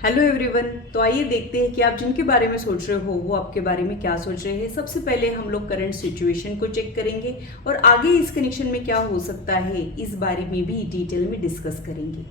Hello everyone. तो आइए देखते हैं कि आप जिनके बारे में सोच रहे हो वो आपके बारे में क्या सोच रहे हैं। सबसे पहले हम लोग करंट सिचुएशन को चेक करेंगे और आगे इस कनेक्शन में क्या हो सकता है इस बारे में भी डिटेल में डिस्कस करेंगे।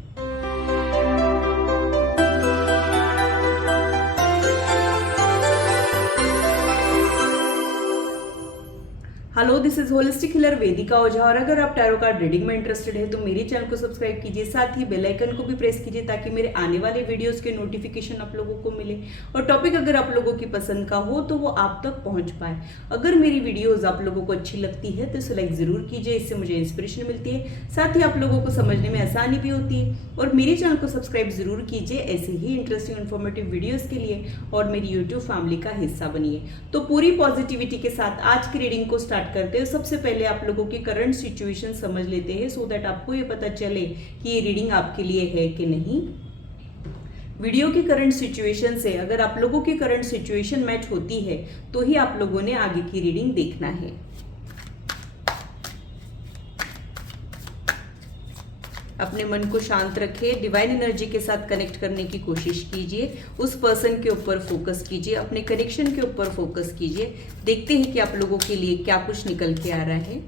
Hello, this is holistic healer Vedika Ojha. और अगर आप टैरो कार्ड रीडिंग में इंटरेस्टेड है तो मेरे चैनल को सब्सक्राइब कीजिए, साथ ही बेल आइकन को भी प्रेस कीजिए ताकि मेरे आने वाले वीडियोस के नोटिफिकेशन आप लोगों को मिले और टॉपिक अगर आप लोगों की पसंद का हो तो वो आप तक पहुंच पाए। अगर मेरी वीडियोस आप लोगों को अच्छी लगती है तो इसे लाइक जरूर कीजिए, इससे मुझे इंस्पिरेशन मिलती है, साथ ही आप लोगों को समझने में आसानी भी होती है। और मेरे चैनल को सब्सक्राइब जरूर कीजिए ऐसे ही इंटरेस्टिंग इन्फॉर्मेटिव वीडियोज के लिए और मेरी यूट्यूब फैमिली का हिस्सा बनिए। तो पूरी पॉजिटिविटी के साथ आज की रीडिंग को स्टार्ट करते हैं। सबसे पहले आप लोगों की करंट सिचुएशन समझ लेते हैं सो दैट आपको ये पता चले कि ये रीडिंग आपके लिए है कि नहीं। वीडियो की करंट सिचुएशन से अगर आप लोगों की करंट सिचुएशन मैच होती है तो ही आप लोगों ने आगे की रीडिंग देखना है। अपने मन को शांत रखिए, डिवाइन एनर्जी के साथ कनेक्ट करने की कोशिश कीजिए, उस पर्सन के ऊपर फोकस कीजिए, अपने कनेक्शन के ऊपर फोकस कीजिए। देखते हैं कि आप लोगों के लिए क्या कुछ निकल के आ रहा है।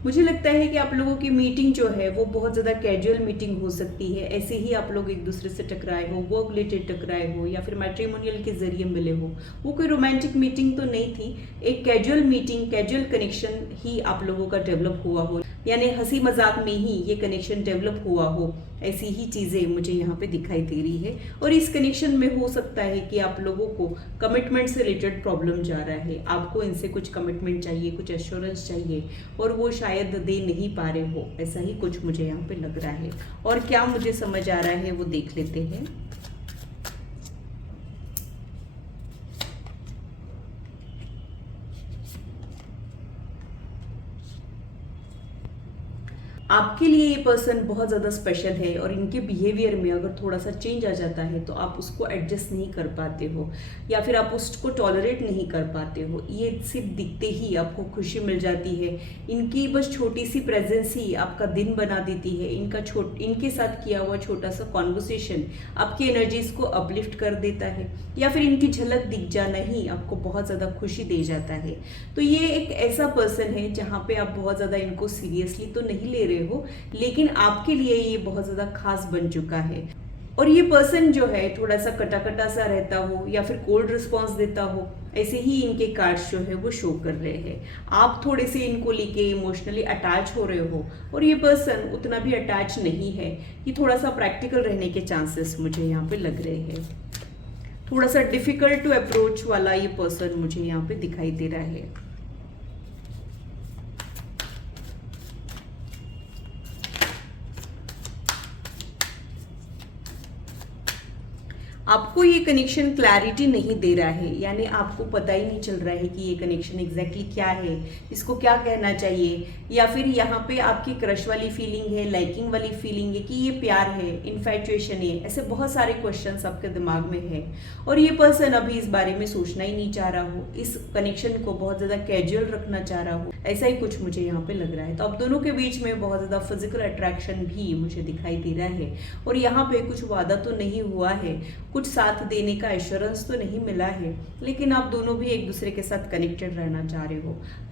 मुझे लगता है कि आप लोगों की मीटिंग जो है वो बहुत ज़्यादा कैजुअल मीटिंग हो सकती है। ऐसे ही आप लोग एक दूसरे से टकराए हो, वर्क रिलेटेड टकराए हो या फिर मैट्रिमोनियल के जरिए मिले हो। वो कोई रोमांटिक मीटिंग तो नहीं थी, एक कैजुअल मीटिंग, कैजुअल कनेक्शन ही आप लोगों का डेवलप हुआ हो, यानी हंसी मजाक में ही ये कनेक्शन डेवलप हुआ हो। ऐसी ही चीज़ें मुझे यहाँ पे दिखाई दे रही है। और इस कनेक्शन में हो सकता है कि आप लोगों को कमिटमेंट से रिलेटेड प्रॉब्लम जा रहा है, आपको इनसे कुछ कमिटमेंट चाहिए, कुछ एश्योरेंस चाहिए और वो शायद दे नहीं पा रहे हो। ऐसा ही कुछ मुझे यहाँ पे लग रहा है। और क्या मुझे समझ आ रहा है वो देख लेते हैं। आपके लिए ये पर्सन बहुत ज़्यादा स्पेशल है और इनके बिहेवियर में अगर थोड़ा सा चेंज आ जाता है तो आप उसको एडजस्ट नहीं कर पाते हो या फिर आप उसको टॉलरेट नहीं कर पाते हो। ये सिर्फ दिखते ही आपको खुशी मिल जाती है। इनकी बस छोटी सी प्रेजेंस ही आपका दिन बना देती है। इनके साथ किया हुआ छोटा सा कॉन्वर्सेशन आपकी एनर्जीज को अपलिफ्ट कर देता है या फिर इनकी झलक दिख जाना ही आपको बहुत ज़्यादा खुशी दे जाता है। तो ये एक ऐसा पर्सन है जहाँ पे आप बहुत ज़्यादा इनको सीरियसली तो नहीं ले रहे हो, लेकिन आपके लिए ये बहुत ज्यादा खास बन चुका है। और ये पर्सन जो है थोड़ा सा कटा सा रहता हो या फिर कोल्ड रिस्पॉन्स देता हो, ऐसे ही इनके कार्ड्स जो है वो शो कर रहे हैं। आप थोड़े से इनको लेके इमोशनली अटैच हो रहे हो और ये पर्सन उतना भी अटैच नहीं है। ये थोड़ा सा प्रैक्टिकल रहने के चांसेस मुझे यहाँ पे लग रहे हैं। थोड़ा सा डिफिकल्ट टू अप्रोच वाला ये पर्सन मुझे यहाँ पे दिखाई दे रहा है। आपको ये कनेक्शन क्लैरिटी नहीं दे रहा है, यानी आपको पता ही नहीं चल रहा है कि ये कनेक्शन एग्जैक्टली क्या है, इसको क्या कहना चाहिए। या फिर यहाँ पे आपकी क्रश वाली फीलिंग है, लाइकिंग वाली फीलिंग है कि ये प्यार है, इन्फैचुएशन है। ऐसे बहुत सारे क्वेश्चंस आपके दिमाग में है और ये पर्सन अभी इस बारे में सोचना ही नहीं चाह रहा हो, इस कनेक्शन को बहुत ज़्यादा कैजुअल रखना चाह रहा हो। ऐसा ही कुछ मुझे यहाँ पे लग रहा है। तो अब दोनों के बीच में बहुत ज़्यादा फिजिकल अट्रैक्शन भी मुझे दिखाई दे रहा है और यहाँ पे कुछ वादा तो नहीं हुआ है, कुछ साथ देने का एश्योरेंस तो नहीं मिला है, लेकिन आप दोनों भी एक दूसरे के साथ कनेक्टेड रहना चाह रहे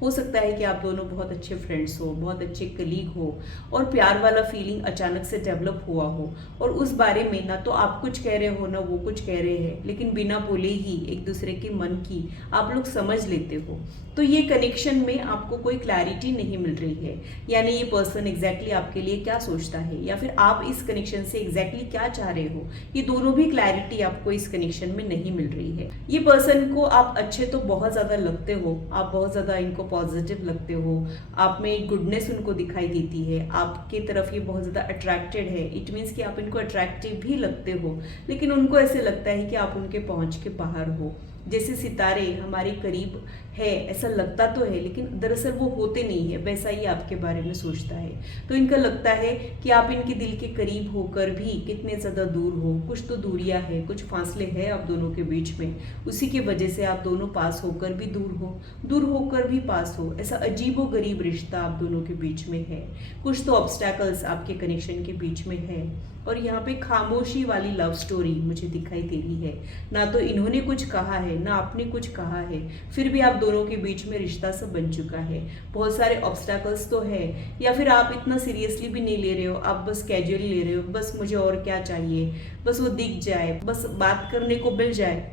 हो सकता है कि आप दोनों बहुत अच्छे फ्रेंड्स हो, बहुत अच्छे कलीग हो और प्यार वाला फीलिंग अचानक से डेवलप हुआ हो और उस बारे में ना तो आप कुछ कह रहे हो ना वो कुछ कह रहे हैं, लेकिन बिना बोले ही एक दूसरे के मन की आप लोग समझ लेते हो। तो ये कनेक्शन में आपको कोई क्लैरिटी नहीं मिल रही है, यानी ये पर्सन एग्जैक्टली आपके लिए क्या सोचता है या फिर आप इस कनेक्शन से एग्जैक्टली क्या चाह रहे हो, ये दोनों भी क्लैरिटी आपको इस कनेक्शन में नहीं मिल रही है। ये पर्सन को आप अच्छे तो बहुत ज्यादा लगते हो, आप बहुत ज्यादा इनको पॉजिटिव लगते हो, आप में एक गुडनेस उनको दिखाई देती है, आपकी तरफ ये बहुत ज्यादा अट्रैक्टेड है। इट मीन्स कि आप इनको अट्रैक्टिव भी लगते हो, लेकिन उनको ऐसे लगता है कि आप उनके पहुंच के बाहर हो। जैसे सितारे हमारे करीब है ऐसा लगता तो है, लेकिन दरअसल वो होते नहीं है, वैसा ही आपके बारे में सोचता है। तो इनका लगता है कि आप इनके दिल के करीब होकर भी कितने ज़्यादा दूर हो, कुछ तो दूरियां है, कुछ फासले हैं आप दोनों के बीच में, उसी की वजह से आप दोनों पास होकर भी दूर होकर भी पास हो, ऐसा अजीबो गरीब रिश्ता आप दोनों के बीच में है। कुछ तो ऑब्स्टैकल्स आपके कनेक्शन के बीच में है। और यहाँ पे खामोशी वाली लव स्टोरी मुझे दिखाई दे रही है, ना तो इन्होंने कुछ कहा है ना आपने कुछ कहा है, फिर भी आप दोनों के बीच में रिश्ता सब बन चुका है। बहुत सारे ऑब्स्टैकल्स तो है, या फिर आप इतना सीरियसली भी नहीं ले रहे हो, आप बस कैजुअली ले रहे हो, बस मुझे और क्या चाहिए, बस वो दिख जाए, बस बात करने को मिल जाए,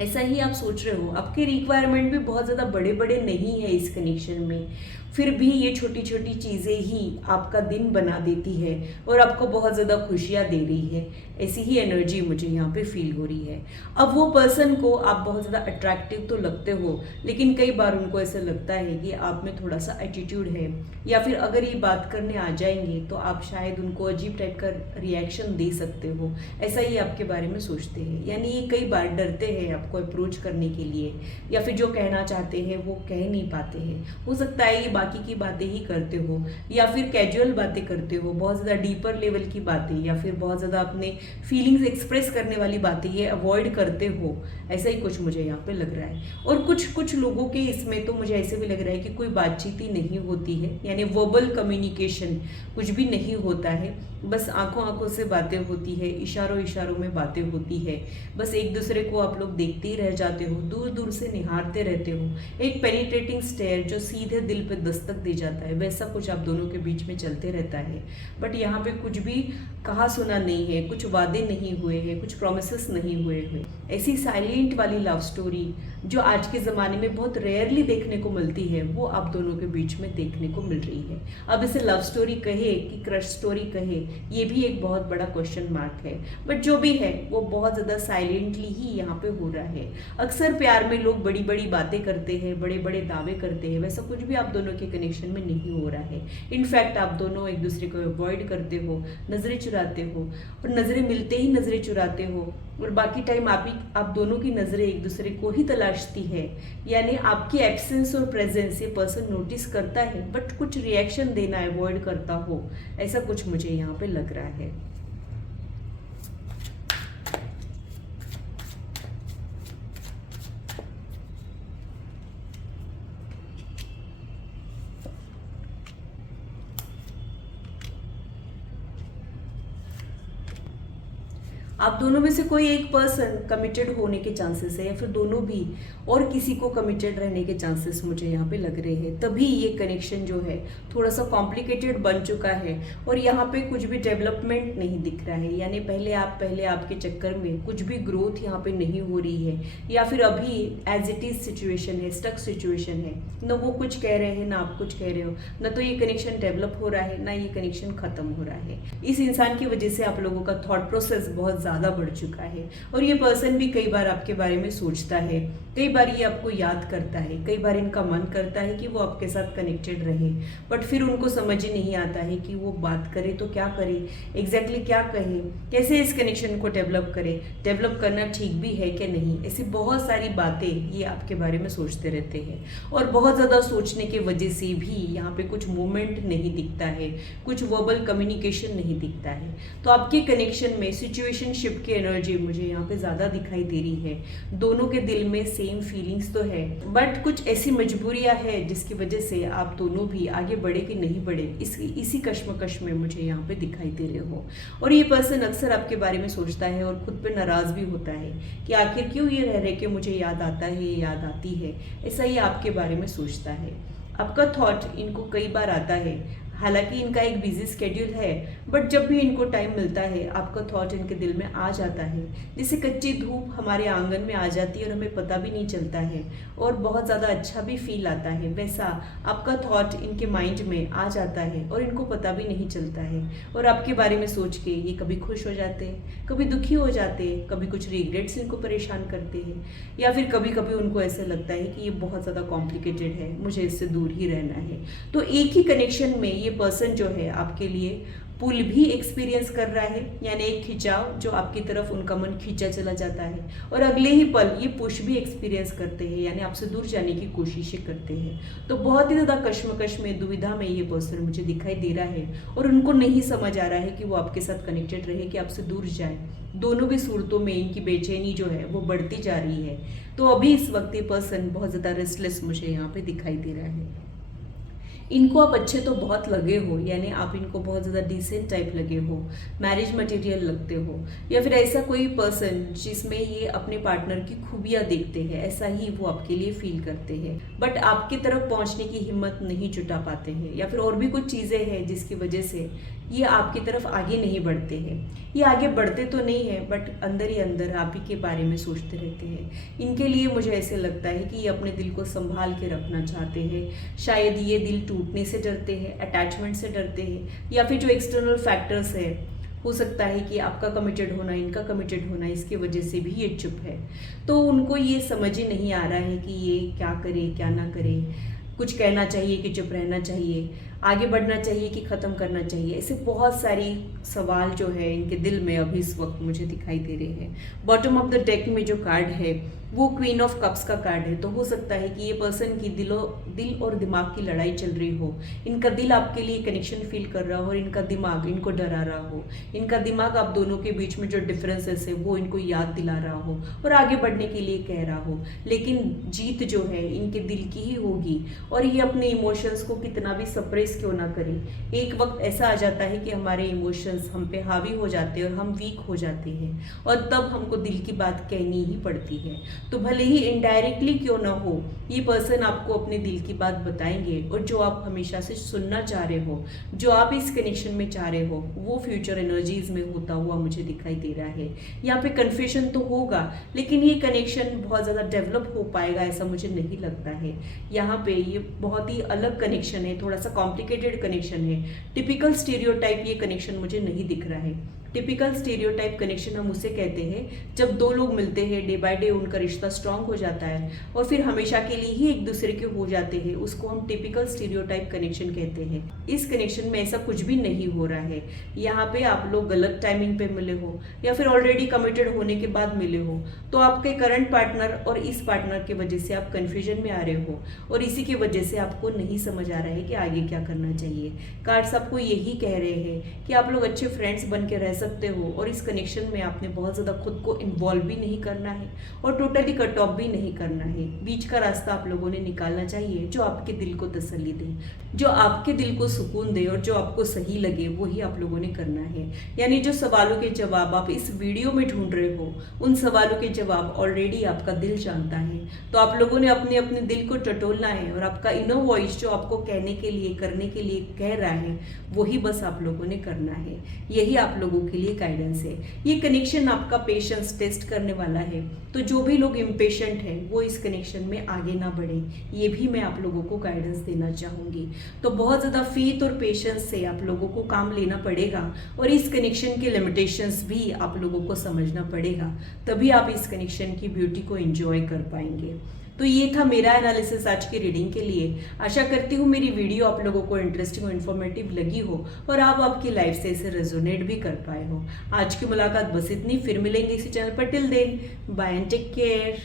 ऐसा ही आप सोच रहे हो। आपके रिक्वायरमेंट भी बहुत ज़्यादा बड़े बड़े नहीं है इस कनेक्शन में, फिर भी ये छोटी छोटी चीज़ें ही आपका दिन बना देती है और आपको बहुत ज़्यादा खुशियाँ दे रही है। ऐसी ही एनर्जी मुझे यहाँ पे फील हो रही है। अब वो पर्सन को आप बहुत ज़्यादा अट्रैक्टिव तो लगते हो, लेकिन कई बार उनको ऐसा लगता है कि आप में थोड़ा सा एटीट्यूड है, या फिर अगर ये बात करने आ जाएंगे तो आप शायद उनको अजीब टाइप का रिएक्शन दे सकते हो, ऐसा ही आपके बारे में सोचते हैं। यानी ये कई बार डरते हैं आपको अप्रोच करने के लिए, या फिर जो कहना चाहते हैं वो कह नहीं पाते हैं। हो सकता है ये बाकी की बातें ही करते हो, या फिर कैजुअल बातें करते हो, बहुत ज़्यादा डीपर लेवल की बातें, या फिर बहुत ज़्यादा अपने फीलिंग्स एक्सप्रेस करने वाली बातें ये अवॉइड करते हो, ऐसा ही कुछ मुझे यहाँ पे लग रहा है। और कुछ लोगों के इसमें तो मुझे ऐसे भी लग रहा है कि कोई बातचीत ही नहीं होती है, यानी वर्बल कम्युनिकेशन कुछ भी नहीं होता है, बस आंखों से बातें होती है, इशारों में बातें होती है, बस एक दूसरे को आप लोग देखते ही रह जाते हो, दूर दूर से निहारते रहते हो, एक पेनिट्रेटिंग स्टेयर जो सीधे दिल पे दस्तक दे जाता है, वैसा कुछ आप दोनों के बीच में चलते रहता है। बट यहाँ पे कुछ भी कहा सुना नहीं है, कुछ वादे नहीं हुए हैं, कुछ प्रोमिसेस नहीं हुए हैं। ऐसी साइलेंट वाली लव स्टोरी जो आज के ज़माने में बहुत रेयरली देखने को मिलती है, वो आप दोनों के बीच में देखने को मिल रही है। अब इसे लव स्टोरी कहे कि क्रश स्टोरी कहे, ये भी एक बहुत बड़ा क्वेश्चन मार्क है। बट जो भी है वो बहुत ज़्यादा साइलेंटली ही यहाँ पे हो रहा है। अक्सर प्यार में लोग बड़ी बड़ी बातें करते हैं, बड़े बड़े दावे करते हैं, वैसा कुछ भी आप दोनों के कनेक्शन में नहीं हो रहा है। इनफैक्ट आप दोनों एक दूसरे को अवॉइड करते हो, नज़रें चुराते हो, और नज़रें मिलते ही नज़रें चुराते हो, और बाकी टाइम आप दोनों की नज़रें एक दूसरे को ही तलाशती है। यानी आपकी एब्सेंस और प्रेजेंस ये पर्सन नोटिस करता है, बट कुछ रिएक्शन देना अवॉइड करता हो, ऐसा कुछ मुझे यहाँ पे लग रहा है। आप दोनों में से कोई एक पर्सन कमिटेड होने के चांसेस है, या फिर दोनों भी और किसी को कमिटेड रहने के चांसेस मुझे यहाँ पे लग रहे हैं। तभी ये कनेक्शन जो है थोड़ा सा कॉम्प्लिकेटेड बन चुका है, और यहाँ पे कुछ भी डेवलपमेंट नहीं दिख रहा है। यानी पहले आपके चक्कर में कुछ भी ग्रोथ यहाँ पे नहीं हो रही है, या फिर अभी एज इट इज सिचुएशन है, स्टक सिचुएशन है, न वो कुछ कह रहे हैं ना आप कुछ कह रहे हो, न तो ये कनेक्शन डेवलप हो रहा है ना ये कनेक्शन खत्म हो रहा है। इस इंसान की वजह से आप लोगों का थॉट प्रोसेस बहुत ज़्यादा बढ़ चुका है, और ये पर्सन भी कई बार आपके बारे में सोचता है, कई बार ये आपको याद करता है, कई बार इनका मन करता है कि वो आपके साथ कनेक्टेड रहे, बट फिर उनको समझ ही नहीं आता है कि वो बात करे तो क्या करे, एग्जैक्टली क्या कहे, कैसे इस कनेक्शन को डेवलप करे, डेवलप करना ठीक भी है कि नहीं। ऐसी बहुत सारी बातें ये आपके बारे में सोचते रहते हैं, और बहुत ज़्यादा सोचने की वजह से भी यहाँ पे कुछ मूवमेंट नहीं दिखता है, कुछ वर्बल कम्युनिकेशन नहीं दिखता है। तो आपके कनेक्शन में सिचुएशनशिप की एनर्जी मुझे यहाँ पे ज़्यादा दिखाई दे रही है। दोनों के दिल में सेम फीलिंग्स तो है, बट कुछ ऐसी मजबूरियाँ है जिसकी वजह से आप दोनों भी आगे बढ़े कि नहीं बढ़े, इसी कश्मकश में मुझे यहाँ पे दिखाई दे रहे हो। और ये पर्सन अक्सर आपके बारे में सोचता है और खुद पे नाराज़ भी होता है कि आखिर क्यों ये रह रहे कि मुझे याद आता है, ये याद आती है, ऐसा ही आपके बारे में सोचता है। आपका थॉट इनको कई बार आता है, हालांकि इनका एक बिजी स्केड्यूल है, बट जब भी इनको टाइम मिलता है आपका थॉट इनके दिल में आ जाता है। जैसे कच्ची धूप हमारे आंगन में आ जाती है और हमें पता भी नहीं चलता है, और बहुत ज़्यादा अच्छा भी फील आता है, वैसा आपका थॉट इनके माइंड में आ जाता है और इनको पता भी नहीं चलता है। और आपके बारे में सोच के ये कभी खुश हो जाते हैं, कभी दुखी हो जाते हैं, कभी कुछ रिग्रेट्स इनको परेशान करते हैं, या फिर कभी कभी उनको ऐसा लगता है कि ये बहुत ज़्यादा कॉम्प्लिकेटेड है, मुझे इससे दूर ही रहना है। तो एक ही कनेक्शन में ये पर्सन जो है आपके लिए पुल भी एक्सपीरियंस कर रहा है, यानी एक खिंचाव जो आपकी तरफ उनका मन खींचा चला जाता है, और अगले ही पल ये पुश भी एक्सपीरियंस करते हैं, यानी आपसे दूर जाने की कोशिशें करते हैं। तो बहुत ही ज़्यादा कश्मकश में, दुविधा में ये पर्सन मुझे दिखाई दे रहा है, और उनको नहीं समझ आ रहा है कि वो आपके साथ कनेक्टेड रहे कि आपसे दूर जाए। दोनों भी सूरतों में इनकी बेचैनी जो है वो बढ़ती जा रही है। तो अभी इस वक्त ये पर्सन बहुत ज़्यादा रेस्टलेस मुझे यहाँ पे दिखाई दे रहा है। इनको आप अच्छे तो बहुत लगे हो, यानी आप इनको बहुत ज़्यादा डिसेंट टाइप लगे हो, मैरिज मटेरियल लगते हो, या फिर ऐसा कोई पर्सन जिसमें ये अपने पार्टनर की खूबियाँ देखते हैं, ऐसा ही वो आपके लिए फील करते हैं। बट आपकी तरफ पहुंचने की हिम्मत नहीं जुटा पाते हैं, या फिर और भी कुछ चीज़ें हैं जिसकी वजह से ये आपकी तरफ आगे नहीं बढ़ते हैं। ये आगे बढ़ते तो नहीं है, बट अंदर ही अंदर आप ही के बारे में सोचते रहते हैं। इनके लिए मुझे ऐसे लगता है कि ये अपने दिल को संभाल के रखना चाहते हैं। शायद ये दिल टूटने से डरते हैं, अटैचमेंट से डरते हैं, या फिर जो एक्सटर्नल फैक्टर्स है, हो सकता है कि आपका कमिटेड होना, इनका कमिटेड होना, इसकी वजह से भी ये चुप है। तो उनको ये समझ ही नहीं आ रहा है कि ये क्या करे क्या ना करे, कुछ कहना चाहिए कि चुप रहना चाहिए, आगे बढ़ना चाहिए कि ख़त्म करना चाहिए। ऐसे बहुत सारी सवाल जो है इनके दिल में अभी इस वक्त मुझे दिखाई दे रहे हैं। बॉटम ऑफ द डेक में जो कार्ड है वो क्वीन ऑफ कप्स का कार्ड है। तो हो सकता है कि ये पर्सन की दिल और दिमाग की लड़ाई चल रही हो। इनका दिल आपके लिए कनेक्शन फील कर रहा हो और इनका दिमाग इनको डरा रहा हो। इनका दिमाग आप दोनों के बीच में जो डिफरेंसेस है वो इनको याद दिला रहा हो और आगे बढ़ने के लिए कह रहा हो। लेकिन जीत जो है इनके दिल की ही होगी, और ये अपने इमोशंस को कितना भी सप्रेस क्यों ना करें, एक वक्त ऐसा आ जाता है कि हमारे इमोशंस हम पे हावी हो जाते हैं और हम वीक हो जाते हैं, और तब हमको दिल की बात कहनी ही पड़ती है। तो भले ही इनडायरेक्टली क्यों ना हो, ये पर्सन आपको अपने दिल की बात बताएंगे, और जो आप हमेशा से सुनना चाह रहे हो, जो आप इस कनेक्शन में चाह रहे हो, वो फ्यूचर एनर्जीज में होता हुआ मुझे दिखाई दे रहा है। यहाँ पे कन्फ्यूजन तो होगा, लेकिन ये कनेक्शन बहुत ज़्यादा डेवलप हो पाएगा ऐसा मुझे नहीं लगता है। यहाँ पे ये बहुत ही अलग कनेक्शन है, थोड़ा सा कॉम्प्लिकेटेड कनेक्शन है। टिपिकल स्टीरियोटाइप ये कनेक्शन मुझे नहीं दिख रहा है। टिपिकल स्टीरियोटाइप कनेक्शन हम उसे कहते हैं जब दो लोग मिलते हैं, डे बाय डे उनका रिश्ता स्ट्रांग हो जाता है और फिर हमेशा के लिए ही एक दूसरे के हो जाते हैं, उसको हम टिपिकल स्टीरियोटाइप कनेक्शन कहते हैं। इस कनेक्शन में ऐसा कुछ भी नहीं हो रहा है। यहाँ पे आप लोग गलत टाइमिंग पे मिले हो या फिर ऑलरेडी कमिटेड होने के बाद मिले हो, तो आपके करंट पार्टनर और इस पार्टनर की वजह से आप कन्फ्यूजन में आ रहे हो, और इसी की वजह से आपको नहीं समझ आ रहा है कि आगे क्या करना चाहिए। कार्ड्स आपको यही कह रहे हैं कि आप लोग अच्छे फ्रेंड्स बन के रह सकते हो, और इस कनेक्शन में आपने बहुत ज़्यादा खुद को इन्वॉल्व भी नहीं करना है और टोटली कट ऑफ भी नहीं करना है। बीच का रास्ता आप लोगों ने निकालना चाहिए जो आपके दिल को तसल्ली दे, जो आपके दिल को सुकून दे, और जो आपको सही लगे वही आप लोगों ने करना है। यानी जो सवालों के जवाब आप इस वीडियो में ढूंढ रहे हो, उन सवालों के जवाब ऑलरेडी आपका दिल जानता है। तो आप लोगों ने अपने अपने दिल को टटोलना है, और आपका इनर वॉइस जो आपको कहने के लिए, करने के लिए कह रहा है, वही बस आप लोगों ने करना है। यही आप लोगों के लिए गाइडेंस है। ये कनेक्शन आपका पेशेंस टेस्ट करने वाला है, तो जो भी लोग इम्पेशेंट हैं वो इस कनेक्शन में आगे ना बढ़े, ये भी मैं आप लोगों को गाइडेंस देना चाहूँगी। तो बहुत ज़्यादा फेथ और पेशेंस से आप लोगों को काम लेना पड़ेगा, और इस कनेक्शन के लिमिटेशंस भी आप लोगों को समझना पड़ेगा, तभी आप इस कनेक्शन की ब्यूटी को एंजॉय कर पाएंगे। तो ये था मेरा एनालिसिस आज की रीडिंग के लिए। आशा करती हूँ मेरी वीडियो आप लोगों को इंटरेस्टिंग और इन्फॉर्मेटिव लगी हो, और आप आपकी लाइफ से इसे रेजोनेट भी कर पाए हो। आज की मुलाकात बस इतनी, फिर मिलेंगे इसी चैनल पर। Till then, bye and take care.